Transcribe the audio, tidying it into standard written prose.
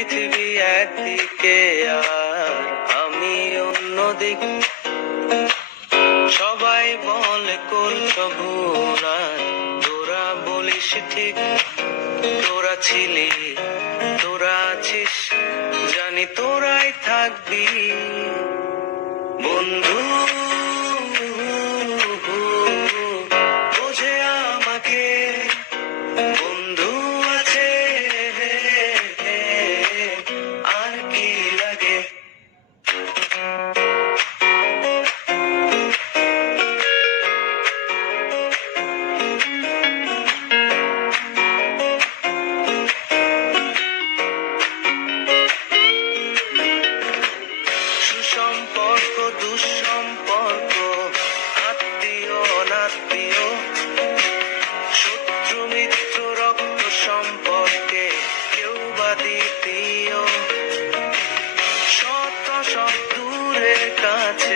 পৃথিবী একদিকে আর আমি অন্যদিক। সবাই বলে করছো ভুল আর তোরা বলিস ঠিক। তোরা ছিলি, তোরা আছিস, জানি তোরাই থাকবি বন্ধু। বোঝে আমাকে বন্ধু আছে, আর কি লাগে। সুসম্পর্ক দুঃসম্পর্ক, আত্মীয় অনাত্মীয়, শত্রু মিত্র রক্ত সম্পর্কে কেউ বা দ্বিতীয়। শত শত দূরের কাছে